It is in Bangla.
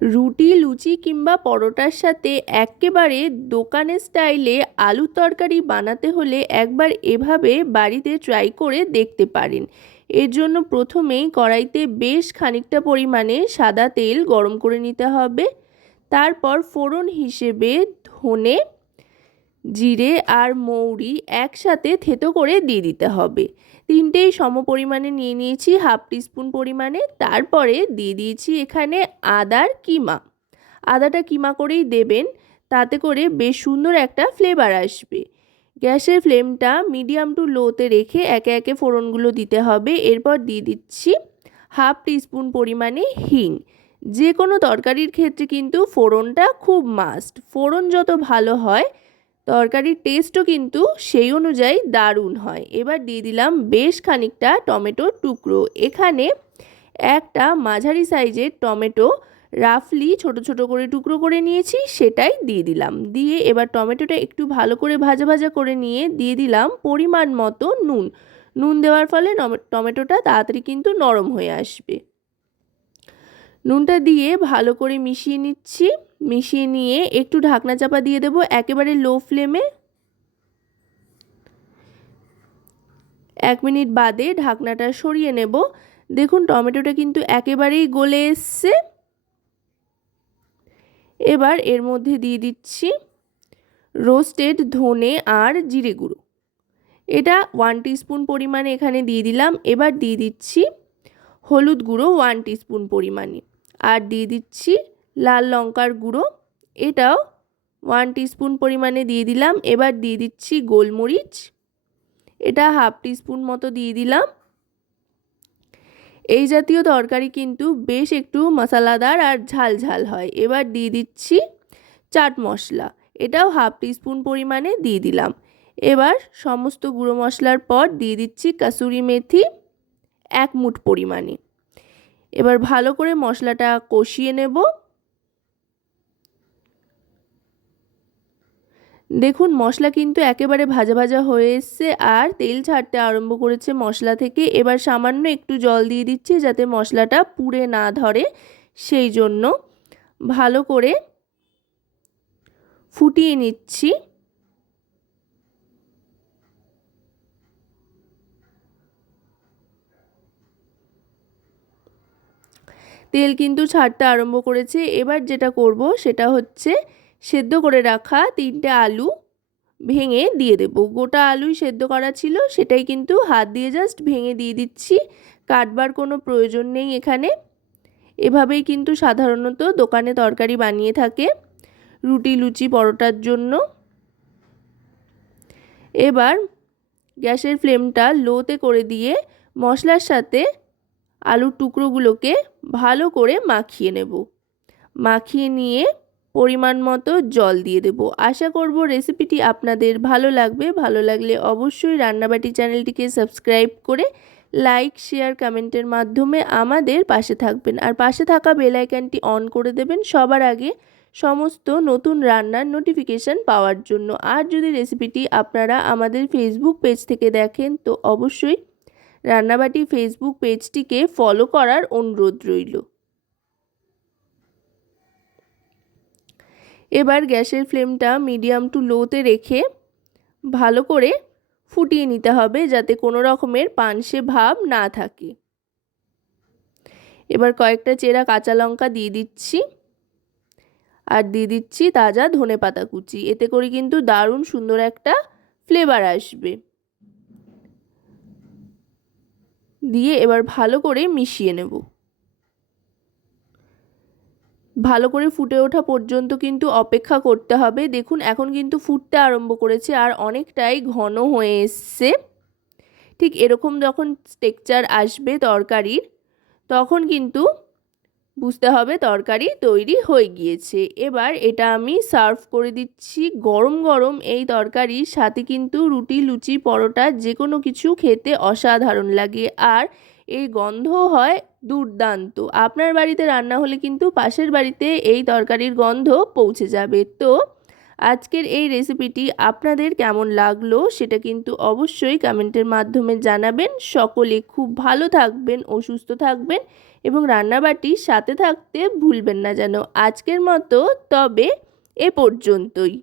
রুটি, লুচি কিংবা পরোটার সাথে একেবারে দোকানের স্টাইলে আলু তরকারি বানাতে হলে একবার এভাবে বাড়িতে ট্রাই করে দেখতে পারেন। এর জন্য প্রথমেই কড়াইতে বেশ খানিকটা পরিমাণে সাদা তেল গরম করে নিতে হবে। তারপর ফোড়ন হিসেবে ধনে জিরে আর মৌরি একসাথে থেতো করে দিয়ে দিতে হবে। তিনটেই সম পরিমাণে নিয়ে নিয়েছি, হাফ টিস্পুন পরিমাণে। তারপরে দিয়ে দিয়েছি এখানে আদার কিমা। আদাটা কিমা করেই দেবেন, তাতে করে বেশ সুন্দর একটা ফ্লেভার আসবে। গ্যাসের ফ্লেমটা মিডিয়াম টু লোতে রেখে একে একে ফোড়নগুলো দিতে হবে। এরপর দিয়ে দিচ্ছি হাফ টিস্পুন পরিমাণে হিং। যে কোনো তরকারির ক্ষেত্রে কিন্তু ফোড়নটা খুব মাস্ট ফোড়ন যত ভালো হয় তরকারির টেস্টও কিন্তু সেই অনুযায়ী দারুণ হয়। এবার দিয়ে দিলাম বেশ খানিকটা টমেটোর টুকরো। এখানে একটা মাঝারি সাইজের টমেটো রাফলি ছোট ছোট করে টুকরো করে নিয়েছি, সেটাই দিয়ে দিলাম। দিয়ে এবার টমেটোটা একটু ভালো করে ভাজা ভাজা করে নিয়ে দিয়ে দিলাম পরিমাণ মতো নুন। নুন দেওয়ার ফলে টমেটোটা তাড়াতাড়ি কিন্তু নরম হয়ে আসবে। নুনটা দিয়ে ভালো করে মিশিয়ে নিচ্ছি। মিশিয়ে নিয়ে একটু ঢাকনা চাপা দিয়ে দেবো, একেবারে লো ফ্লেমে এক মিনিট বাদে ঢাকনাটা সরিয়ে নেব। দেখুন, টমেটোটা কিন্তু একেবারেই গলে এসছে। এবার এর মধ্যে দিয়ে দিচ্ছি রোস্টেড ধনে আর জিরে গুঁড়ো। এটা ওয়ান টিস্পুন পরিমাণে এখানে দিয়ে দিলাম। এবার দিয়ে দিচ্ছি হলুদ গুঁড়ো ওয়ান টিস্পুন পরিমাণে। আর দিয়ে দিচ্ছি লাল লঙ্কার গুঁড়ো, এটাও ওয়ান টিস্পুন পরিমাণে দিয়ে দিলাম। এবার দিয়ে দিচ্ছি গোলমরিচ, এটা হাফ টিস্পুন মতো দিয়ে দিলাম। এই জাতীয় তরকারি কিন্তু বেশ একটু মশলাদার আর ঝাল ঝাল হয়। এবার দিয়ে দিচ্ছি চাট মশলা, এটাও হাফ টিস্পুন পরিমাণে দিয়ে দিলাম। এবার সমস্ত গুঁড়ো মশলার পর দিয়ে দিচ্ছি কাসুরি মেথি এক মুঠ পরিমাণে। এবার ভালো করে মশলাটা কষিয়ে নেব। দেখুন, মশলা কিন্তু একেবারে ভাজা ভাজা হয়ে এসছে আর তেল ছাড়তে আরম্ভ করেছে মশলা থেকে। এবার সামান্য একটু জল দিয়ে দিচ্ছি যাতে মশলাটা পুড়ে না ধরে। সেই জন্য ভালো করে ফুটিয়ে নিচ্ছি। তেল কিন্তু ছাড়তে আরম্ভ করেছে। এবার যেটা করব সেটা হচ্ছে সেদ্ধ করে রাখা তিনটে আলু ভেঙে দিয়ে দেব। গোটা আলুই সেদ্ধ করা ছিল, সেটাই কিন্তু হাত দিয়ে জাস্ট ভেঙে দিয়ে দিচ্ছি। কাটবার কোনো প্রয়োজন নেই এখানে। এভাবেই কিন্তু সাধারণত দোকানে তরকারি বানিয়ে থাকে রুটি, লুচি, পরোটার জন্য। এবার গ্যাসের ফ্লেমটা লোতে করে দিয়ে মশলার সাথে আলুর টুকরোগুলোকে ভালো করে মাখিয়ে নেব। মাখিয়ে নিয়ে পরিমাণ মতো জল দিয়ে দেব। আশা করব রেসিপিটি আপনাদের ভালো লাগবে। ভালো লাগলে অবশ্যই রান্নাবাটি চ্যানেলটিকে সাবস্ক্রাইব করে লাইক শেয়ার কমেন্টের মাধ্যমে আমাদের পাশে থাকবেন। আর পাশে থাকা বেল আইকনটি অন করে দেবেন সবার আগে সমস্ত নতুন রান্নার নোটিফিকেশান পাওয়ার জন্য। আর যদি রেসিপিটি আপনারা আমাদের ফেসবুক পেজ থেকে দেখেন, তো অবশ্যই রান্নাবাটি ফেসবুক পেজটিকে ফলো করার অনুরোধ রইল। এবার গ্যাসের ফ্লেমটা মিডিয়াম টু লোতে রেখে ভালো করে ফুটিয়ে নিতে হবে যাতে কোনো রকমের পানসে ভাব না থাকে। এবার কয়েকটা চেরা কাঁচা লঙ্কা দিয়ে দিচ্ছি আর দিয়ে দিচ্ছি তাজা ধনে পাতা কুচি। এতে করে কিন্তু দারুণ সুন্দর একটা ফ্লেভার আসবে। দিয়ে এবার ভালো করে মিশিয়ে নেব। ভালো করে ফুটে ওঠা পর্যন্ত কিন্তু অপেক্ষা করতে হবে। দেখুন, এখন কিন্তু ফুটতে আরম্ভ করেছে আর অনেকটাই ঘন হয়ে এসছে। ঠিক এরকম যখন টেক্সচার আসবে তরকারির, তখন কিন্তু বুঝতে হবে তরকারি তৈরি হয়ে গিয়েছে। এবার এটা আমি সার্ভ করে দিচ্ছি গরম গরম। এই তরকারির সাথে কিন্তু রুটি, লুচি, পরোটা যে কোনো কিছু খেতে অসাধারণ লাগে। আর এই গন্ধ হয় দুর্দান্ত। আপনার বাড়িতে রান্না হলে কিন্তু পাশের বাড়িতে এই তরকারির গন্ধ পৌঁছে যাবে। তো আজকের এই রেসিপিটি আপনাদের কেমন লাগল সেটা কিন্তু অবশ্যই কমেন্টের মাধ্যমে জানাবেন। সকলে খুব ভালো থাকবেন ও সুস্থ থাকবেন এবং রান্নাবাটির সাথে থাকতে ভুলবেন না যেন। আজকের মতো, তবে এ পর্যন্তই।